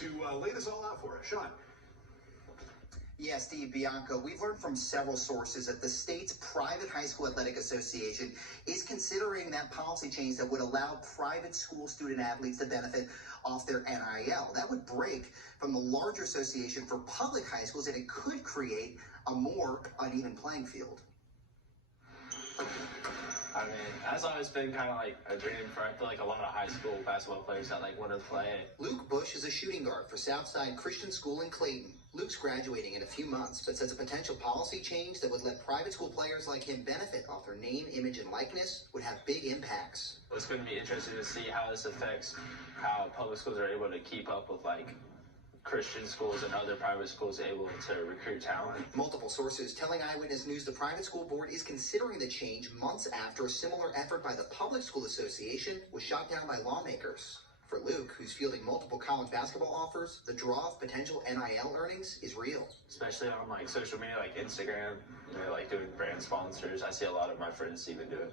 to lay this all out for us. Sean. Yeah, Steve, Bianca, we've learned from several sources that the state's private high school athletic association is considering that policy change that would allow private school student athletes to benefit off their NIL. That would break from the larger association for public high schools, and it could create a more uneven playing field. I mean, that's always been kind of like a dream for, I feel like, a lot of high school basketball players that like want to play. Luke Bush is a shooting guard for Southside Christian School in Clayton. Luke's graduating in a few months, but says a potential policy change that would let private school players like him benefit off their name, image, and likeness would have big impacts. It's going to be interesting to see how this affects how public schools are able to keep up with like Christian schools and other private schools able to recruit talent. Multiple sources telling Eyewitness News the private school board is considering the change months after a similar effort by the Public School Association was shot down by lawmakers. For Luke, who's fielding multiple college basketball offers, the draw of potential NIL earnings is real. Especially on like social media, like Instagram, like doing brand sponsors. I see a lot of my friends even do it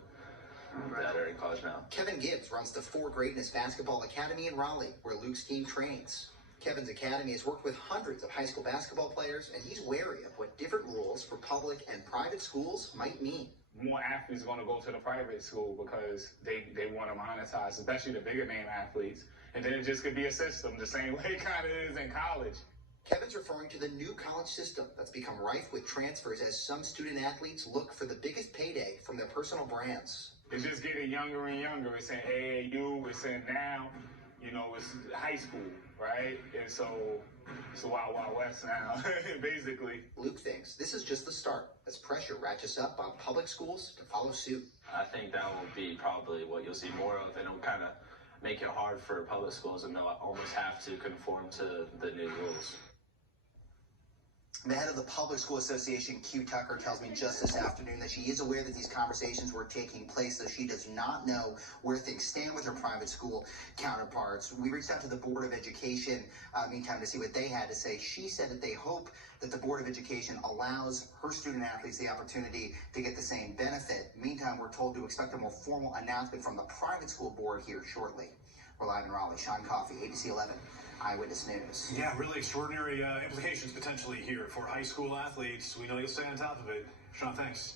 that are in college now. Kevin Gibbs runs the IVGreatness Basketball Academy in Raleigh, where Luke's team trains. Kevin's academy has worked with hundreds of high school basketball players, and he's wary of what different rules for public and private schools might mean. More athletes are going to go to the private school because they want to monetize, especially the bigger name athletes. And then it just could be a system the same way it kind of is in college. Kevin's referring to the new college system that's become rife with transfers as some student athletes look for the biggest payday from their personal brands. It's just getting younger and younger. It's in AAU, it's in now, it's high school, right? And so it's a wild, wild west now, basically. Luke thinks this is just the start as pressure ratchets up on public schools to follow suit. I think that will be probably what you'll see more of, and it'll kind of make it hard for public schools, and they'll almost have to conform to the new rules. The head of the Public School Association, Q Tucker, tells me just this afternoon that she is aware that these conversations were taking place, though she does not know where things stand with her private school counterparts. We reached out to the Board of Education, meantime, to see what they had to say. She said that they hope that the Board of Education allows her student athletes the opportunity to get the same benefit. Meantime, we're told to expect a more formal announcement from the private school board here shortly. We're live in Raleigh. Sean Coffey, ABC 11. Eyewitness News. Yeah, really extraordinary implications potentially here for high school athletes. We know you'll stay on top of it. Sean, thanks.